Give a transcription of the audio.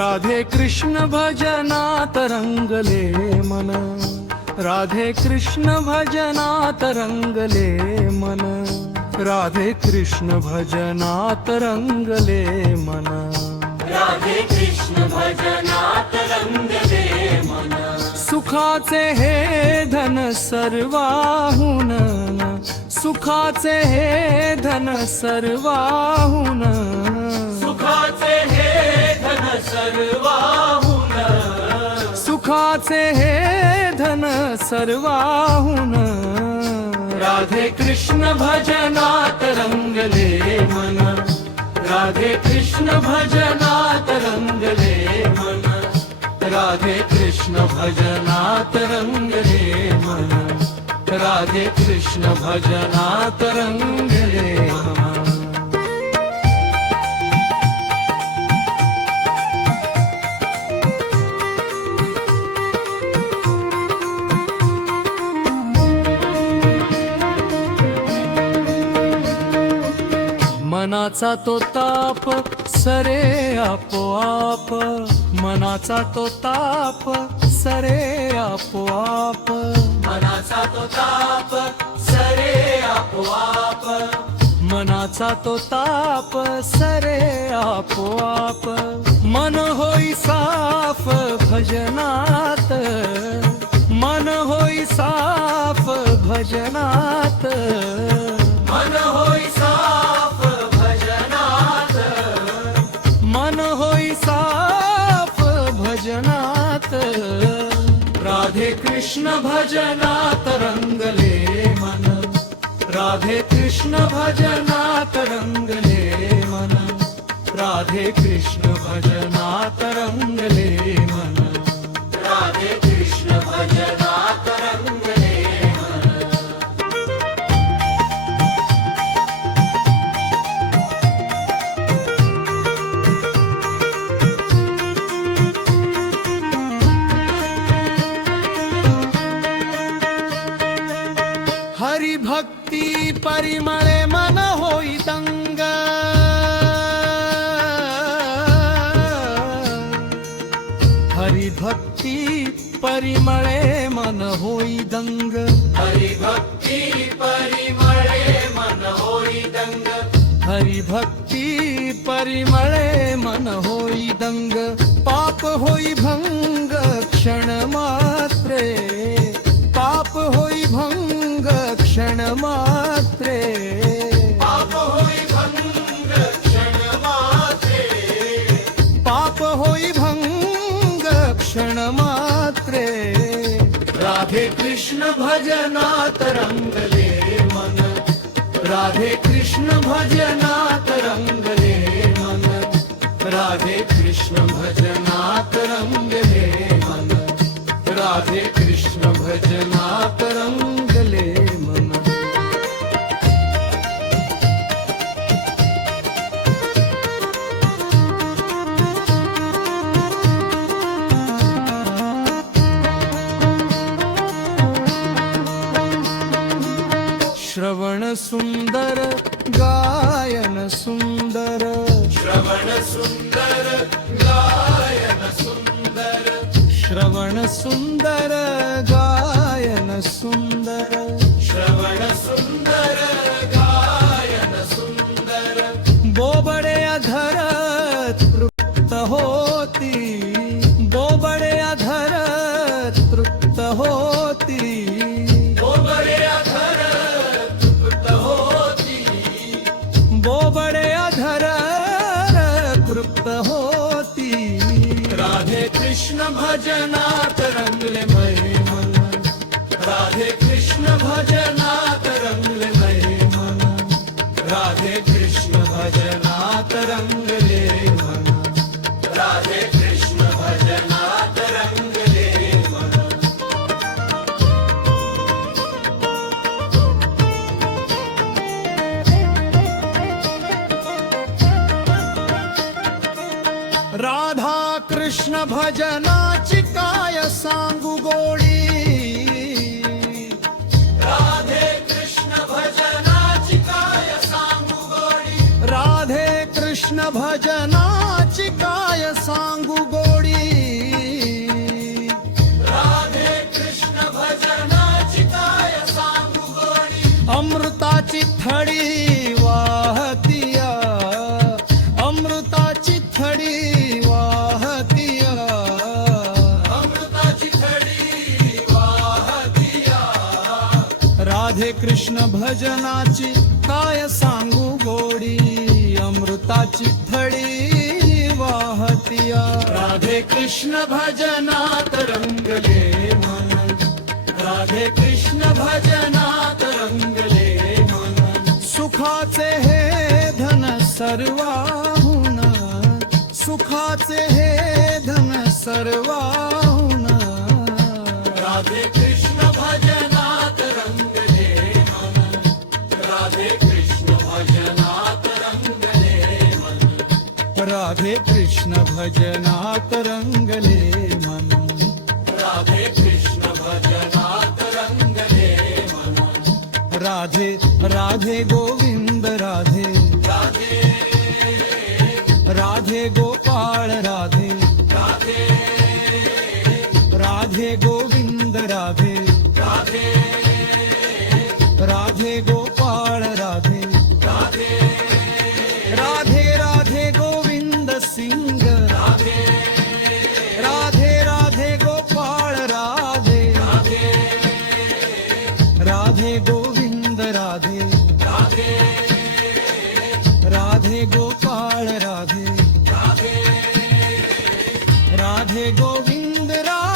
राधे कृष्ण भजनात रंगले मन, राधे कृष्ण भजनात रंगले मन, राधे कृष्ण भजनात रंगले मन, राधे कृष्ण भजनात रंगले मन। सुखाचे हे धन सर्वाहुन, सुखाचे हे धन सर्वाहुन, सुखाचे हे धन सर्वाहुन, सुखाचे हे धन सर्वाहुन, राधे कृष्ण भजनात रंगले मन, राधे कृष्ण भजनात रंगले मन, राधे कृष्ण भजनात रंगले मन, राधे कृष्ण भजनात रंगले मन। मनाचा तो ताप सरे आपोआप, मनाचा तो ताप सरे आपोआप, मनाचा तो ताप सरे आपोआप, मनाचा तो ताप सरे आपोआप, मन होई साफ भजनात, मन होई साफ भजनात, मन होई साफ भजनात, मन होई साफ भजनात, राधे कृष्ण भजनात रंगले मन, राधे कृष्ण भजनात रंगले मन, राधे कृष्ण भजनात रंगले मन, राधे कृष्ण भजनात रंगले मन। हरि भक्ती परिमळे मन होई दंग, हरि भक्ती परिमळे मन होई दंग, हरि भक्ती परिमळे मन होई दंग, हरि भक्ती परिमळे मन होई दंग, पाप होई भंग क्षण मात्रे, पाप होई भंग क्षण मात्रे, पाप होई भंग क्षण मात्रे, पाप होई भंग क्षण मात्रे, राधे कृष्ण भजनात रंगले मन, राधे कृष्ण भजनात रंगले मन, राधे कृष्ण भजनात रंगले मन, राधे कृष्ण भजनात रंगले मन। श्रवण सुंदर गायन सुंदर, श्रवण सुंदर गायन सुंदर, श्रवण सुंदर गायन सुंदर, श्रवण सुंदर गायन सुंदर, बोबडे अधर तृप्त होती, बोबडे अधर तृप्त होती, बोबडे अधर तृप्त होती, बोबडे अधर तृप्त होती, राधे कृष्ण भजनात रंगले मन, राधे कृष्ण भजनात रंगले मन, राधे कृष्ण भजनात रंगले मन, राधे कृष्ण भजनात रंगले मन। राधा कृष्ण भजनाची काय सांगू गोडी, राधे कृष्ण भजनाची काय सांगू गोडी, राधे कृष्ण भजनाची काय सांगू गोडी, राधे कृष्ण भजनाची काय सांगू गोडी अमृताची थडी वाहतिया राधे कृष्ण भजनात रंगले मन राधे कृष्ण भजनात रंगले मन सुखाचे हे धन सर्वाहुन सुखाचे हे धन सर्वाहुन राधे कृष्ण भजनात रंगले मन राधे कृष्ण भजनात रंगले मन राधे कृष्ण भजनात रंगले मन राधे कृष्ण भजनात रंगले मन राधे राधे गोविंद राधे राधे राधे गोपाळ राधे राधे राधे गोविंद राधे राधे राधे गोपाळ राधे राधे राधे राधे गोविंद सिंग राधे राधे राधे गोपाळ राधे राधे राधे गोविंद राधे राधे राधे गोपाळ राधे राधे राधे गोविंद राधे